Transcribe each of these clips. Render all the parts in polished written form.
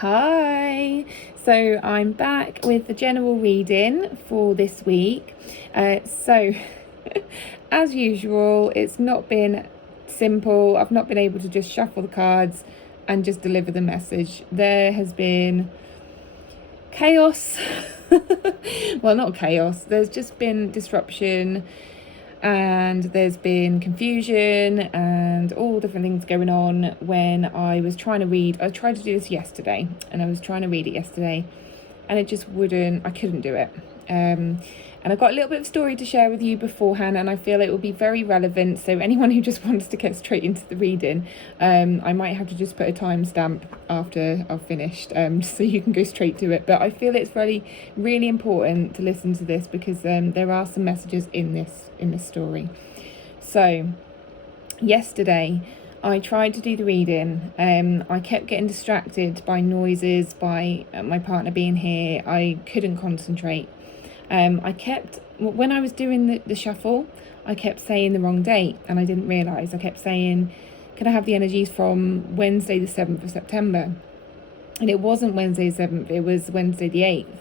Hi, so I'm back with the general reading for this week. So as usual, it's not been simple. I've not been able to just shuffle the cards and just deliver the message. There has been chaos. Well, not chaos, there's just been disruption, and there's been confusion and all different things going on when I was trying to read. I tried to do this yesterday, and I was trying to read it yesterday, and it just I couldn't do it. And I've got a little bit of story to share with you beforehand, and I feel it will be very relevant. So anyone who just wants to get straight into the reading, I might have to just put a timestamp after I've finished, so you can go straight to it. But I feel it's really important to listen to this because there are some messages in this story. So yesterday I tried to do the reading. I kept getting distracted by noises, by my partner being here. I couldn't concentrate. When I was doing the shuffle, I kept saying the wrong date, and I didn't realise. I kept saying, can I have the energies from Wednesday the 7th of September? And it wasn't Wednesday the 7th, it was Wednesday the 8th.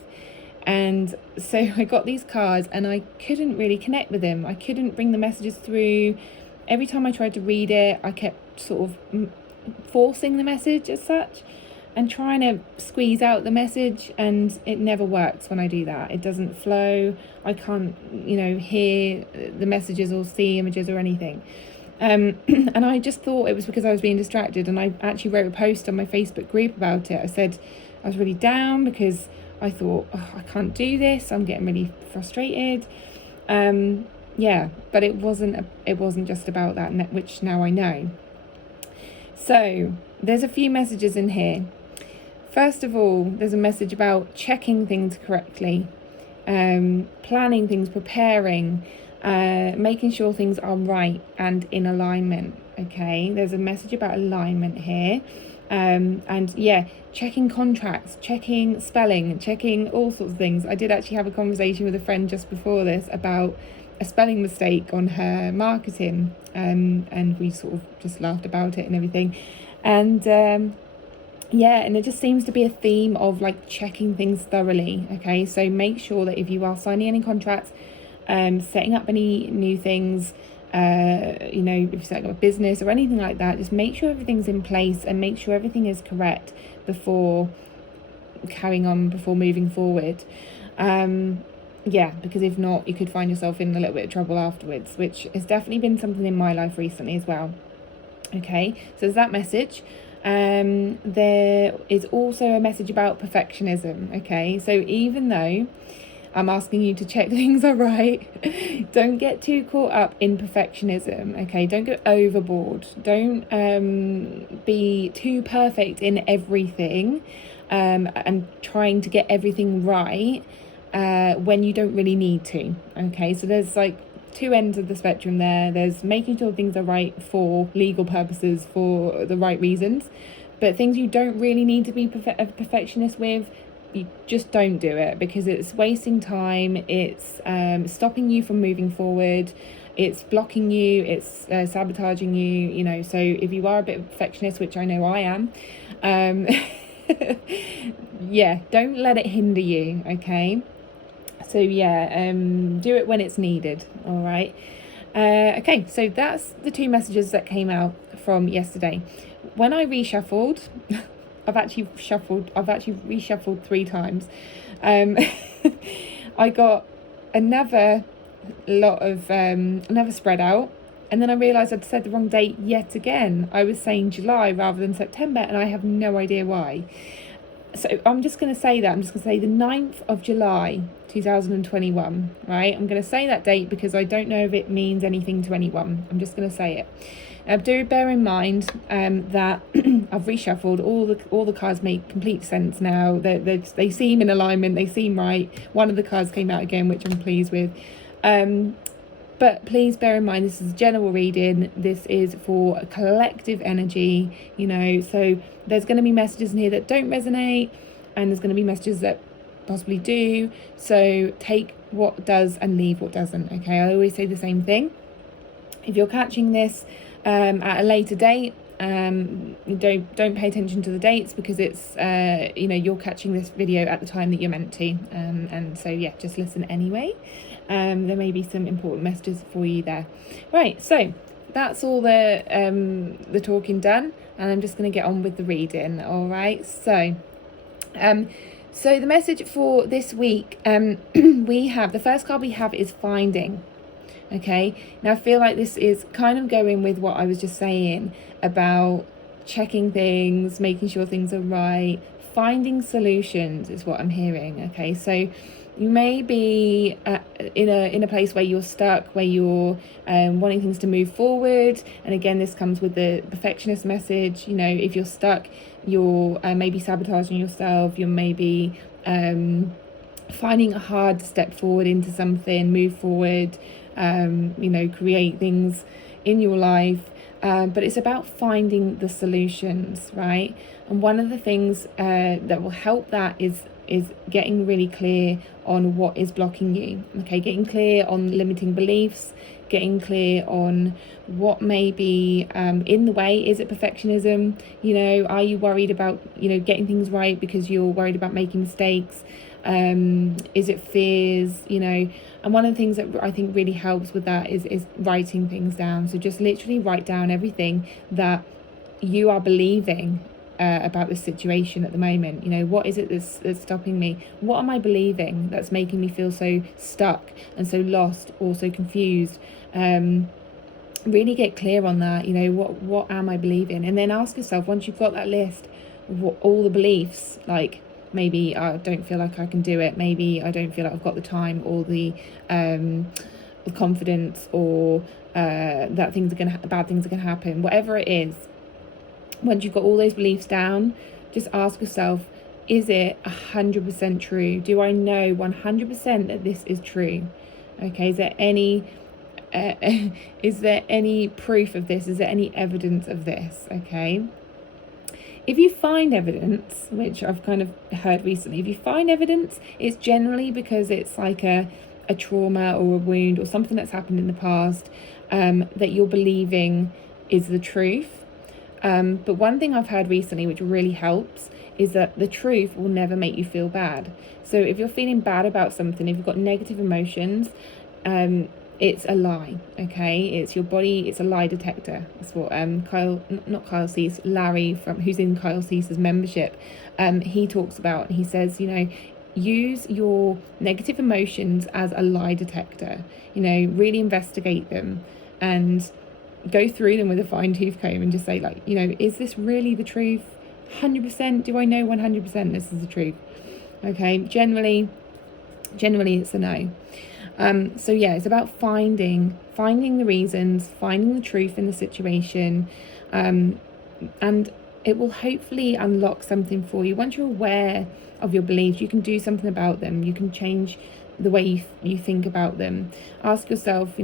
And so I got these cards and I couldn't really connect with them. I couldn't bring the messages through. Every time I tried to read it, I kept sort of forcing the message as such and trying to squeeze out the message, and it never works when I do that. It doesn't flow. I can't, hear the messages or see images or anything. And I just thought it was because I was being distracted, and I actually wrote a post on my Facebook group about it. I said I was really down because I thought, I can't do this. I'm getting really frustrated. But it wasn't just about that, which now I know. So there's a few messages in here. First of all, there's a message about checking things correctly, planning things, preparing, making sure things are right and in alignment. Okay, there's a message about alignment here. Checking contracts, checking spelling, checking all sorts of things. I did actually have a conversation with a friend just before this about a spelling mistake on her marketing, and we sort of just laughed about it and everything. And and it just seems to be a theme of like checking things thoroughly. Okay, so make sure that if you are signing any contracts, setting up any new things, if you're setting up a business or anything like that, just make sure everything's in place and make sure everything is correct before carrying on, before moving forward. Because if not, you could find yourself in a little bit of trouble afterwards, which has definitely been something in my life recently as well. Okay, so there's that message. There is also a message about perfectionism. Okay, so even though I'm asking you to check things are right, don't get too caught up in perfectionism. Okay, don't go overboard. Don't be too perfect in everything, and trying to get everything right when you don't really need to. Okay, so there's like two ends of the spectrum there. There's making sure things are right for legal purposes, for the right reasons, but things you don't really need to be a perfectionist with, you just don't do it, because it's wasting time. It's stopping you from moving forward. It's blocking you. It's sabotaging you. So if you are a bit of a perfectionist, which I know I am, don't let it hinder you. Okay, so do it when it's needed. All right. Okay, so that's the two messages that came out from yesterday. When I reshuffled, I've actually reshuffled 3 times. I got another spread out, and then I realised I'd said the wrong date yet again. I was saying July rather than September, and I have no idea why. So I'm just going to say that. I'm just going to say the 9th of July 2021, right? I'm going to say that date because I don't know if it means anything to anyone. I'm just going to say it. Now, do bear in mind that I've reshuffled. All the cards make complete sense now. They seem in alignment. They seem right. One of the cards came out again, which I'm pleased with. But please bear in mind, this is a general reading. This is for a collective energy, so there's going to be messages in here that don't resonate, and there's going to be messages that possibly do. So take what does and leave what doesn't. Okay, I always say the same thing. If you're catching this at a later date, Don't pay attention to the dates, because it's you're catching this video at the time that you're meant to, and so yeah, just listen anyway. There may be some important messages for you there. Right, so that's all the talking done, and I'm just going to get on with the reading. All right, so the message for this week, we have, the first card we have is finding. Okay, now I feel like this is kind of going with what I was just saying about checking things, making sure things are right, finding solutions is what I'm hearing. Okay, so you may be in a place where you're stuck, where you're wanting things to move forward. And again, this comes with the perfectionist message. If you're stuck, you're maybe sabotaging yourself. You're maybe finding it hard to step forward into something, move forward, create things in your life. But it's about finding the solutions, right? And one of the things that will help that is getting really clear on what is blocking you. Okay, getting clear on limiting beliefs, getting clear on what may be in the way. Is it perfectionism? Are you worried about getting things right because you're worried about making mistakes? Is it fears? And one of the things that I think really helps with that is writing things down. So just literally write down everything that you are believing about this situation at the moment. What is it that's stopping me? What am I believing that's making me feel so stuck and so lost or so confused? Really get clear on that. What am I believing? And then ask yourself, once you've got that list of all the beliefs, like maybe I don't feel like I can do it, maybe I don't feel like I've got the time or the confidence, or that bad things are gonna happen, whatever it is. Once you've got all those beliefs down, just ask yourself, is it 100% true? Do I know 100% that this is true? Okay, is there any proof of this? Is there any evidence of this? Okay. If you find evidence, which I've kind of heard recently, if you find evidence, it's generally because it's like a trauma or a wound or something that's happened in the past that you're believing is the truth. But one thing I've heard recently, which really helps, is that the truth will never make you feel bad. So if you're feeling bad about something, if you've got negative emotions, it's a lie. Okay, it's your body. It's a lie detector. That's what Larry who's in Kyle Cease's membership, he talks about. He says, use your negative emotions as a lie detector. Really investigate them and go through them with a fine-tooth comb and just say, like, is this really the truth? 100%? Do I know 100% this is the truth? Okay, generally it's a no. So yeah, it's about finding the reasons, finding the truth in the situation, and it will hopefully unlock something for you. Once you're aware of your beliefs, you can do something about them. You can change the way you think about them. Ask yourself,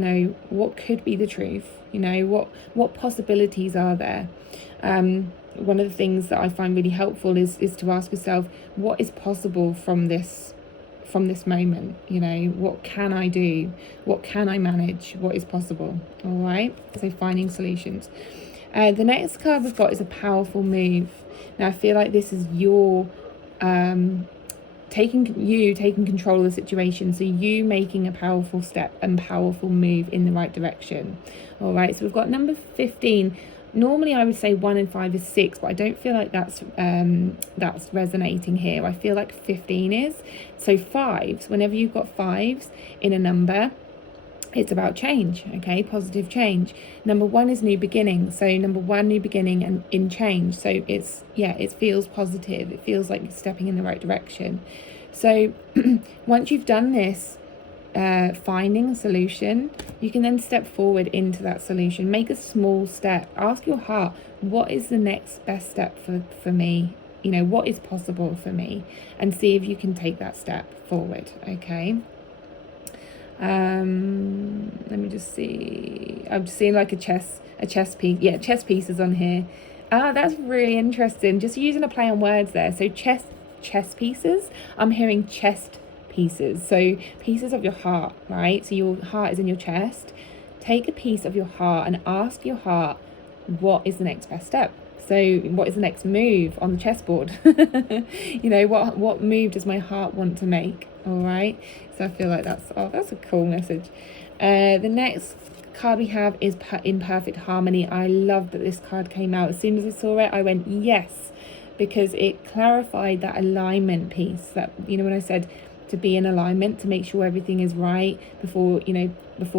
what could be the truth? What possibilities are there? One of the things that I find really helpful is to ask yourself, what is possible from this moment? What can I do? What can I manage? What is possible? All right, so finding solutions. The next card we've got is a powerful move. Now I feel like this is your taking control of the situation, so you making a powerful step and powerful move in the right direction. All right, so we've got number 15. Normally I would say 1 and 5 is 6, but I don't feel like that's resonating here. I feel like 15 is. So 5s, whenever you've got 5s in a number, it's about change, okay? Positive change. Number 1 is new beginning. So number 1, new beginning and in change. So it feels positive. It feels like you're stepping in the right direction. So once you've done this, finding a solution, you can then step forward into that solution. Make a small step. Ask your heart, what is the next best step for me? What is possible for me? And see if you can take that step forward, okay? Let me just see. I'm just seeing like a chess piece. Yeah, chess pieces on here. That's really interesting. Just using a play on words there. So chess pieces. I'm hearing chest pieces. So pieces of your heart, right? So your heart is in your chest. Take a piece of your heart and ask your heart, what is the next best step? So what is the next move on the chessboard? What move does my heart want to make? All right. So I feel like that's a cool message. The next card we have is Imperfect Harmony. I love that this card came out. As soon as I saw it, I went yes, because it clarified that alignment piece, that when I said to be in alignment, to make sure everything is right before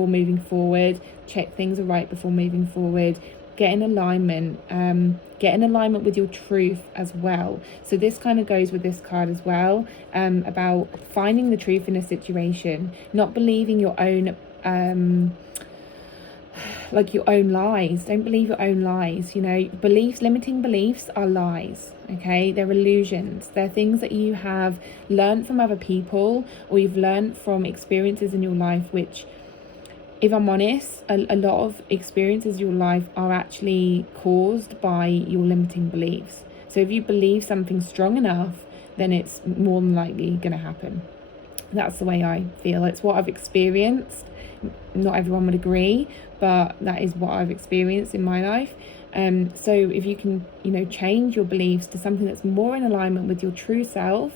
moving forward, check things are right before moving forward, get in alignment with your truth as well. So this kind of goes with this card as well, about finding the truth in a situation, not believing your own your own lies. Don't believe your own lies. Limiting beliefs are lies. Okay, they're illusions. They're things that you have learned from other people, or you've learned from experiences in your life, which, if I'm honest, a lot of experiences in your life are actually caused by your limiting beliefs. So if you believe something strong enough, then it's more than likely going to happen. That's the way I feel. It's what I've experienced. Not everyone would agree, but that is what I've experienced in my life. So if you can, change your beliefs to something that's more in alignment with your true self,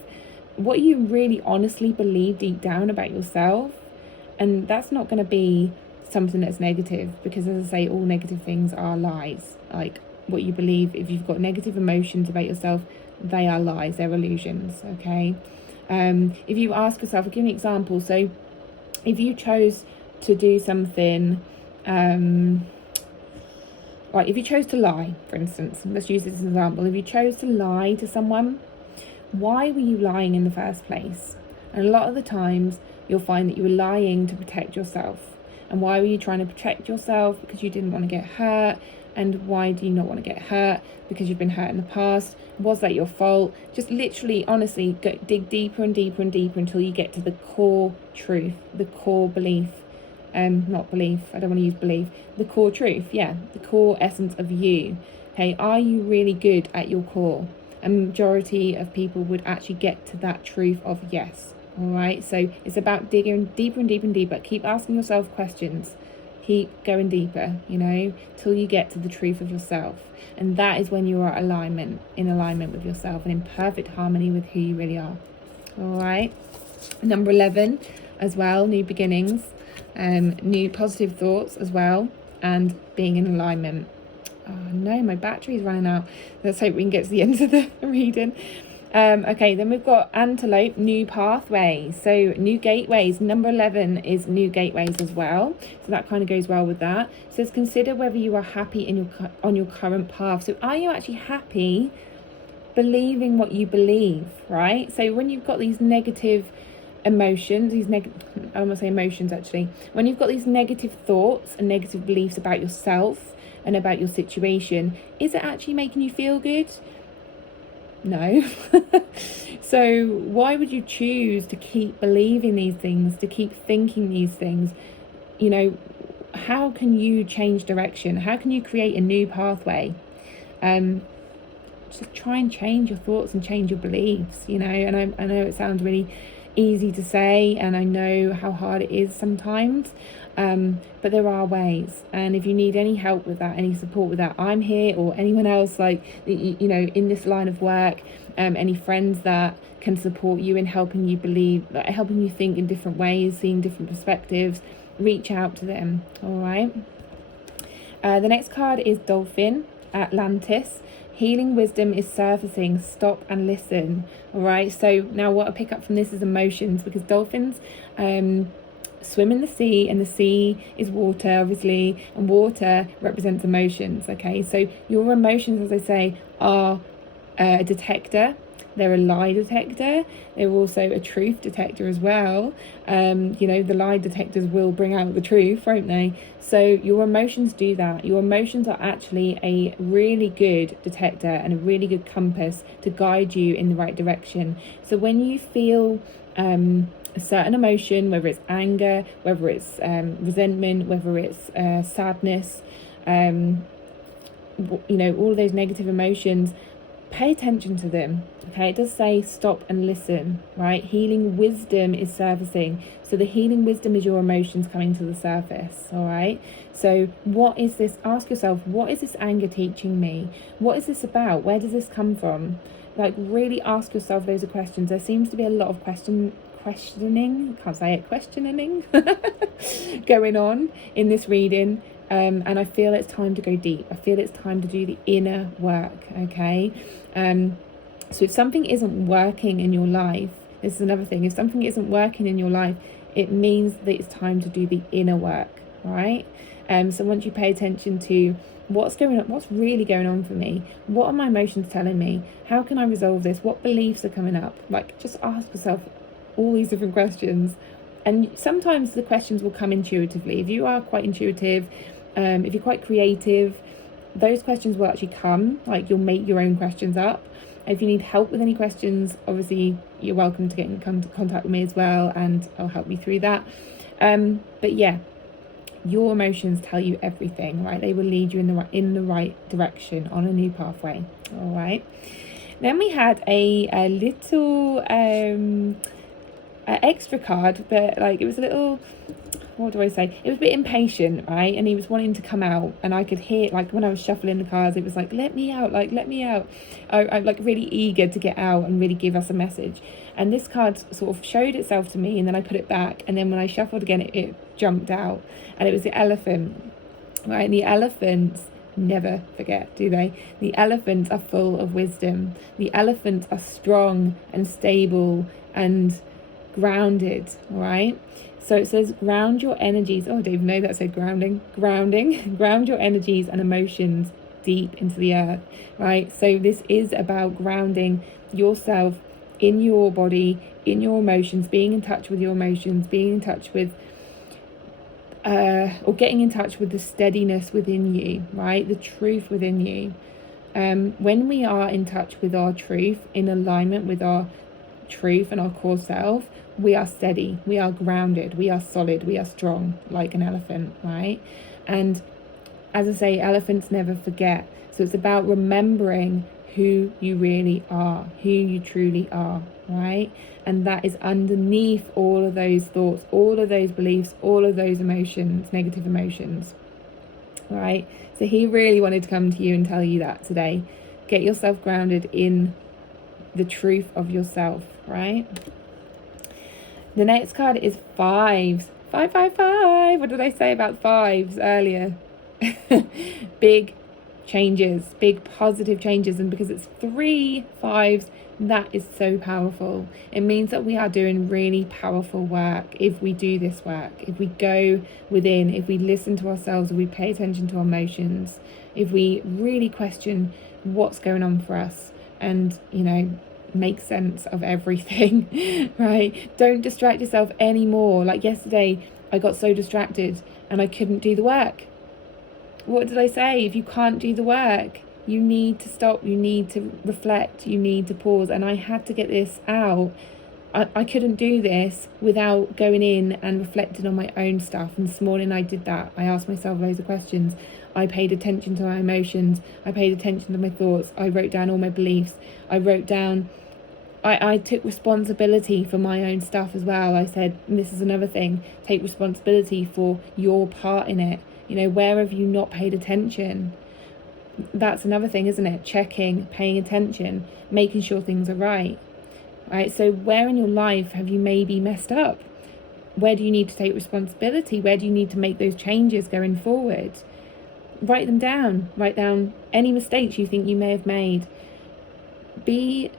what you really honestly believe deep down about yourself, and that's not going to be something that's negative, because, as I say, all negative things are lies. Like what you believe, if you've got negative emotions about yourself, they are lies, they're illusions, okay? If you ask yourself, I'll give you an example. So if you chose to do something, if you chose to lie, for instance, let's use this as an example. If you chose to lie to someone, why were you lying in the first place? And a lot of the times you'll find that you were lying to protect yourself. And why were you trying to protect yourself? Because you didn't want to get hurt. And why do you not want to get hurt? Because you've been hurt in the past. Was that your fault? Just literally, honestly, dig deeper and deeper and deeper until you get to the core truth, the core belief. Not belief, I don't want to use belief. The core truth, yeah, the core essence of you. Okay, are you really good at your core? A majority of people would actually get to that truth of yes. All right, so it's about digging deeper and deeper and deeper. Keep asking yourself questions. Keep going deeper, till you get to the truth of yourself. And that is when you are in alignment with yourself and in perfect harmony with who you really are. All right. Number 11 as well, new beginnings, new positive thoughts as well, and being in alignment. Oh no, my battery's running out. Let's hope we can get to the end of the reading. Okay, then we've got antelope, new pathways. So new gateways. Number 11 is new gateways as well. So that kind of goes well with that. It says consider whether you are happy on your current path. So are you actually happy believing what you believe, right? So when you've got these negative emotions, I don't want to say emotions actually. When you've got these negative thoughts and negative beliefs about yourself and about your situation, is it actually making you feel good? No. So why would you choose to keep believing these things, to keep thinking these things? How can you change direction? How can you create a new pathway? Just try and change your thoughts and change your beliefs, and I know it sounds really easy to say, and I know how hard it is sometimes, but there are ways. And if you need any help with that, any support with that, I'm here, or anyone else in this line of work, any friends that can support you in helping you believe, helping you think in different ways, seeing different perspectives, reach out to them. All right. The next card is Dolphin Atlantis. Healing wisdom is surfacing. Stop and listen. All right. So now what I pick up from this is emotions, because dolphins swim in the sea, and the sea is water, obviously, and water represents emotions. Okay. So your emotions, as I say, are a detector. They're a lie detector. They're also a truth detector as well. The lie detectors will bring out the truth, won't they? So your emotions do that. Your emotions are actually a really good detector and a really good compass to guide you in the right direction. So when you feel a certain emotion, whether it's anger, whether it's resentment, whether it's sadness, all of those negative emotions, pay attention to them. Okay, it does say stop and listen, right? Healing wisdom is surfacing. So the healing wisdom is your emotions coming to the surface, all right? So what is this? Ask yourself, what is this anger teaching me? What is this about? Where does this come from? Like, really ask yourself those questions. There seems to be a lot of questioning, can't say it, questioning going on in this reading. And I feel it's time to go deep. I feel it's time to do the inner work, okay? So if something isn't working in your life, this is another thing. If something isn't working in your life, it means that it's time to do the inner work, right? So once you pay attention to what's going on, what's really going on for me, what are my emotions telling me, how can I resolve this, what beliefs are coming up, like, just ask yourself all these different questions. And sometimes the questions will come intuitively. If you are quite intuitive, if you're quite creative, those questions will actually come. Like, you'll make your own questions up. If you need help with any questions, obviously you're welcome to get in contact with me as well, and I'll help you through that. But yeah, your emotions tell you everything, right? They will lead you in the right direction on a new pathway. All right. Then we had a little extra card, but like, it was a little, what do I say? It was a bit impatient, right? And he was wanting to come out, and I could hear, like, when I was shuffling the cards, it was like, let me out, like, let me out. I'm like really eager to get out and really give us a message. And this card sort of showed itself to me, and then I put it back, and then when I shuffled again, it jumped out, and it was the elephant, right? And the elephants never forget, do they? The elephants are full of wisdom. The elephants are strong and stable and grounded, right? So it says ground your energies. Oh, I didn't even know that said grounding. Ground your energies and emotions deep into the earth, right? So this is about grounding yourself in your body, in your emotions, being in touch with your emotions, being in touch with or getting in touch with the steadiness within you, right? The truth within you. When we are in touch with our truth, in alignment with our truth and our core self, we are steady, we are grounded, we are solid, we are strong, like an elephant, right? And as I say, elephants never forget. So it's about remembering who you really are, who you truly are, right? And that is underneath all of those thoughts, all of those beliefs, all of those emotions, negative emotions, right? So he really wanted to come to you and tell you that today. Get yourself grounded in the truth of yourself, right? The next card is fives. 555. What did I say about fives earlier? Big changes, big positive changes. And because it's 3 5s, that is so powerful. It means that we are doing really powerful work if we do this work, if we go within, if we listen to ourselves, if we pay attention to our emotions, if we really question what's going on for us, and, you know, make sense of everything, right? Don't distract yourself anymore. Like yesterday, I got so distracted and I couldn't do the work. What did I say? If you can't do the work, you need to stop, you need to reflect, you need to pause. And I had to get this out. I couldn't do this without going in and reflecting on my own stuff. And this morning I did that. I asked myself loads of questions. I paid attention to my emotions. I paid attention to my thoughts. I wrote down all my beliefs. I wrote down, I took responsibility for my own stuff as well. I said, and this is another thing, take responsibility for your part in it. You know, where have you not paid attention? That's another thing, isn't it? Checking, paying attention, making sure things are right. Right? So where in your life have you maybe messed up? Where do you need to take responsibility? Where do you need to make those changes going forward? Write them down. Write down any mistakes you think you may have made.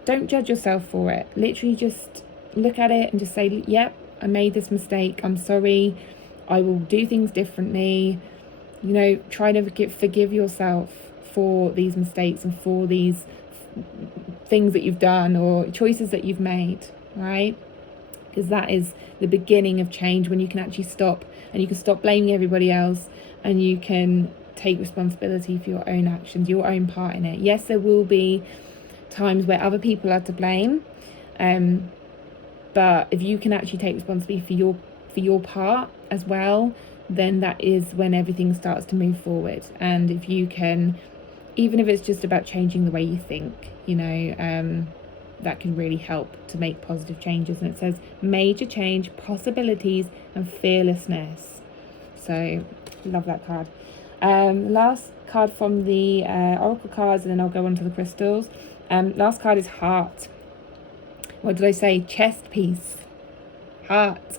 Don't judge yourself for it. Literally just look at it and just say, yep, I made this mistake. I'm sorry. I will do things differently. You know, try to forgive yourself for these mistakes and for these things that you've done or choices that you've made, right? Because that is the beginning of change, when you can actually stop, and you can stop blaming everybody else, and you can take responsibility for your own actions, your own part in it. Yes, there will be times where other people are to blame, but if you can actually take responsibility for your part as well, then that is when everything starts to move forward. And if you can even if it's just about changing the way you think, that can really help to make positive changes. And it says major change, possibilities and fearlessness. So love that card. Last card from the oracle cards, and then I'll go on to the crystals. Last card is heart. What did I say? Chest piece. Heart.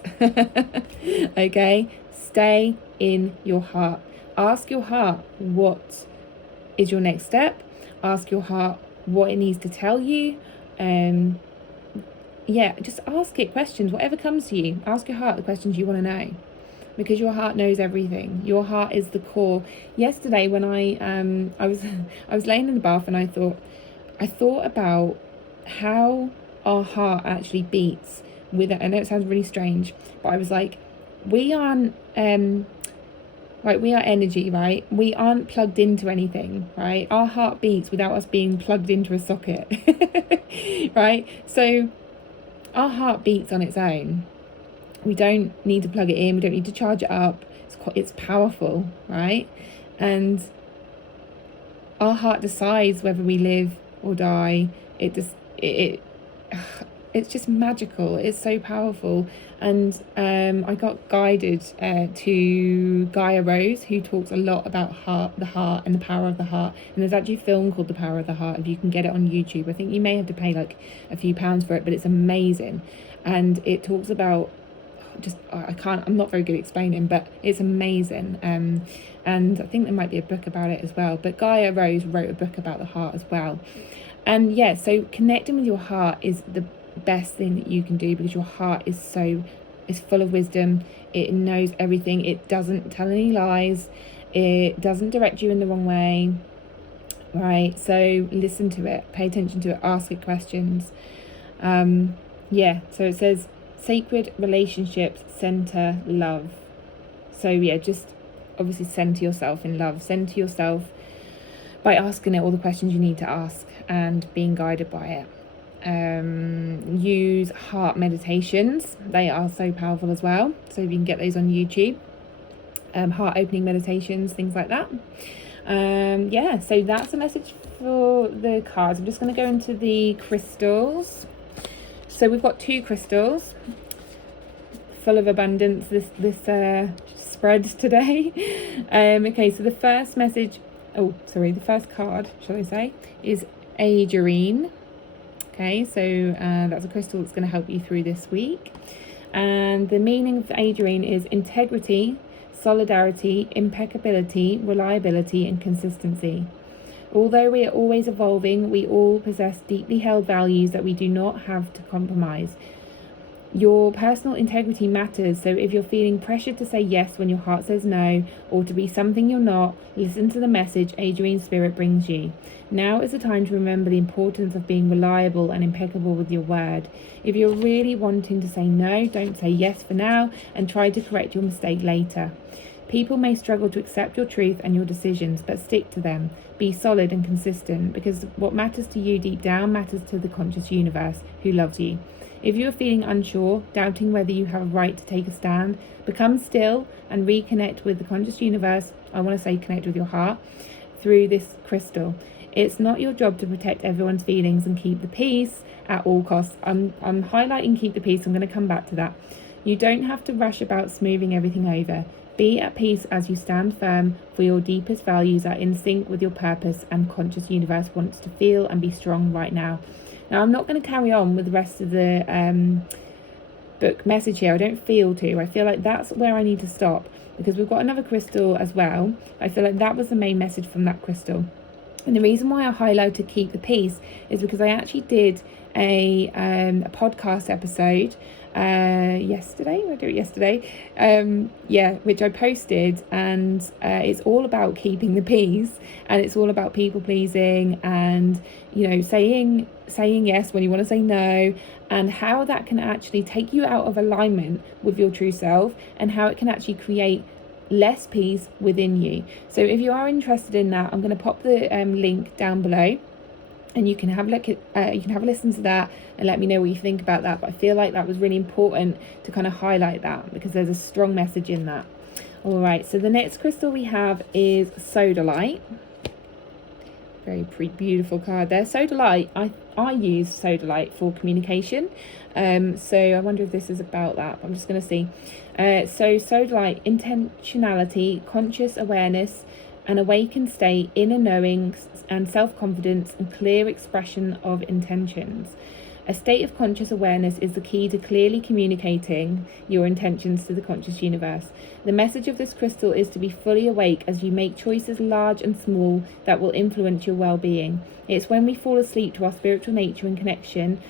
Okay, stay in your heart. Ask your heart what is your next step. Ask your heart what it needs to tell you. Just ask it questions, whatever comes to you. Ask your heart the questions you want to know, because your heart knows everything. Your heart is the core. Yesterday when I was laying in the bath, and I thought about how our heart actually beats with it. I know it sounds really strange, but I was like, we aren't we are energy, right? We aren't plugged into anything, right? Our heart beats without us being plugged into a socket. Right? So our heart beats on its own. We don't need to plug it in, we don't need to charge it up. It's powerful, right? And our heart decides whether we live or die. It's just magical. It's so powerful. And I got guided to Gaia Rose, who talks a lot about the heart and the power of the heart. And there's actually a film called The Power of the Heart, if you can get it on YouTube. I think you may have to pay like a few pounds for it, but it's amazing. And it talks about I'm not very good at explaining, but it's amazing. And I think there might be a book about it as well. But Gaia Rose wrote a book about the heart as well. And so connecting with your heart is the best thing that you can do, because your heart is full of wisdom. It knows everything. It doesn't tell any lies. It doesn't direct you in the wrong way, right? So listen to it, pay attention to it, ask it questions. So it says sacred relationships center love. So just obviously center yourself in love. Center yourself by asking it all the questions you need to ask and being guided by it. Use heart meditations. They are so powerful as well. So if you can get those on YouTube, heart opening meditations, things like that. So that's the message for the cards. I'm just going to go into the crystals. So we've got 2 crystals, full of abundance. This spread today. Okay, so the first the first card, shall I say, is Agerine. Okay, so that's a crystal that's going to help you through this week. And the meaning of Agerine is integrity, solidarity, impeccability, reliability, and consistency. Although we are always evolving, we all possess deeply held values that we do not have to compromise. Your personal integrity matters, so if you're feeling pressured to say yes when your heart says no, or to be something you're not, listen to the message Adrian's spirit brings you. Now is the time to remember the importance of being reliable and impeccable with your word. If you're really wanting to say no, don't say yes for now, and try to correct your mistake later. People may struggle to accept your truth and your decisions, but stick to them. Be solid and consistent, because what matters to you deep down matters to the conscious universe who loves you. If you are feeling unsure, doubting whether you have a right to take a stand, become still and reconnect with the conscious universe. I want to say connect with your heart through this crystal. It's not your job to protect everyone's feelings and keep the peace at all costs. I'm highlighting keep the peace. I'm going to come back to that. You don't have to rush about smoothing everything over. Be at peace as you stand firm, for your deepest values are in sync with your purpose, and conscious universe wants to feel and be strong right now. Now, I'm not going to carry on with the rest of the book message here. I don't feel to. I feel like that's where I need to stop, because we've got another crystal as well. I feel like that was the main message from that crystal. And the reason why I highlighted keep the peace is because I actually did a podcast episode yesterday. I did it yesterday. Which I posted, and it's all about keeping the peace, and it's all about people pleasing, and saying yes when you want to say no, and how that can actually take you out of alignment with your true self, and how it can actually create less peace within you. So if you are interested in that, I'm going to pop the link down below, and you can have a look at you can have a listen to that and let me know what you think about that. But I feel like that was really important to kind of highlight that, because there's a strong message in that. All right, so the next crystal we have is sodalite. Very beautiful card there. Sodalite. I use Sodalite for communication. So I wonder if this is about that. I'm just going to see. So Sodalite, intentionality, conscious awareness, an awakened state, inner knowing and self-confidence, and clear expression of intentions. A state of conscious awareness is the key to clearly communicating your intentions to the conscious universe. The message of this crystal is to be fully awake as you make choices large and small that will influence your well-being. It's when we fall asleep to our spiritual nature and connection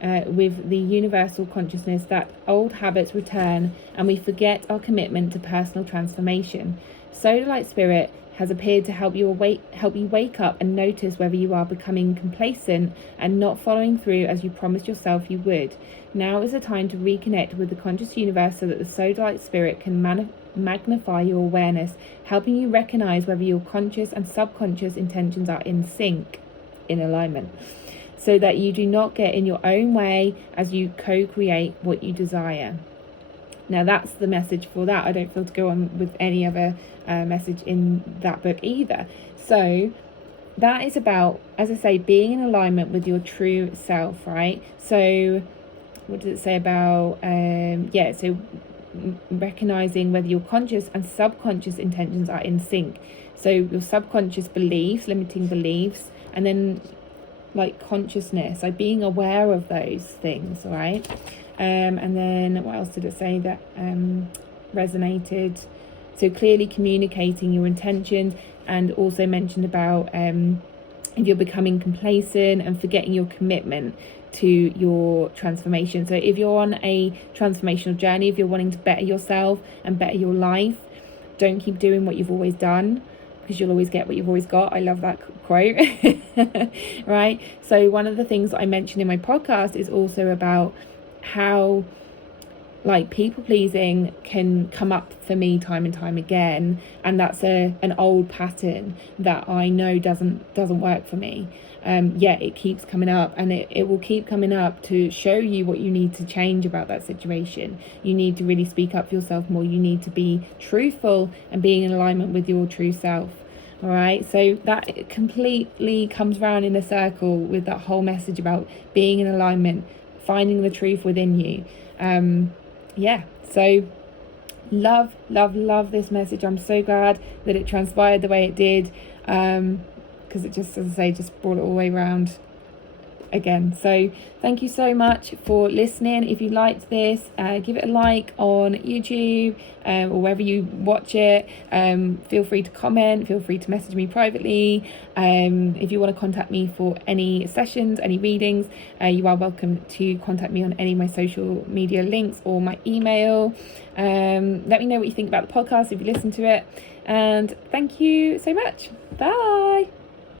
with the universal consciousness that old habits return and we forget our commitment to personal transformation. Sodalite Spirit has appeared to help you wake up and notice whether you are becoming complacent and not following through as you promised yourself you would. Now is the time to reconnect with the conscious universe so that the Sodalite Spirit can magnify your awareness, helping you recognize whether your conscious and subconscious intentions are in sync, in alignment, so that you do not get in your own way as you co-create what you desire. Now that's the message for that. I don't feel to go on with any other message in that book either. So that is about, as I say, being in alignment with your true self, right? So what does it say about, so recognizing whether your conscious and subconscious intentions are in sync. So your subconscious beliefs, limiting beliefs, and then like consciousness, like being aware of those things, right? And then what else did it say that resonated? So clearly communicating your intentions, and also mentioned about if you're becoming complacent and forgetting your commitment to your transformation. So if you're on a transformational journey, if you're wanting to better yourself and better your life, don't keep doing what you've always done, because you'll always get what you've always got. I love that quote. Right? So one of the things that I mentioned in my podcast is also about how like people pleasing can come up for me time and time again, and that's an old pattern that I know doesn't work for me. Yet it keeps coming up, and it will keep coming up to show you what you need to change about that situation. You need to really speak up for yourself more. You need to be truthful and being in alignment with your true self. All right, so that completely comes round in a circle with that whole message about being in alignment, finding the truth within you. So love this message. I'm so glad that it transpired the way it did, because it just, as I say, just brought it all the way around again. So thank you so much for listening. If you liked this, give it a like on YouTube or wherever you watch it. Feel free to comment, feel free to message me privately. If you want to contact me for any sessions, any readings, you are welcome to contact me on any of my social media links or my email. Let me know what you think about the podcast if you listen to it, and thank you so much. Bye.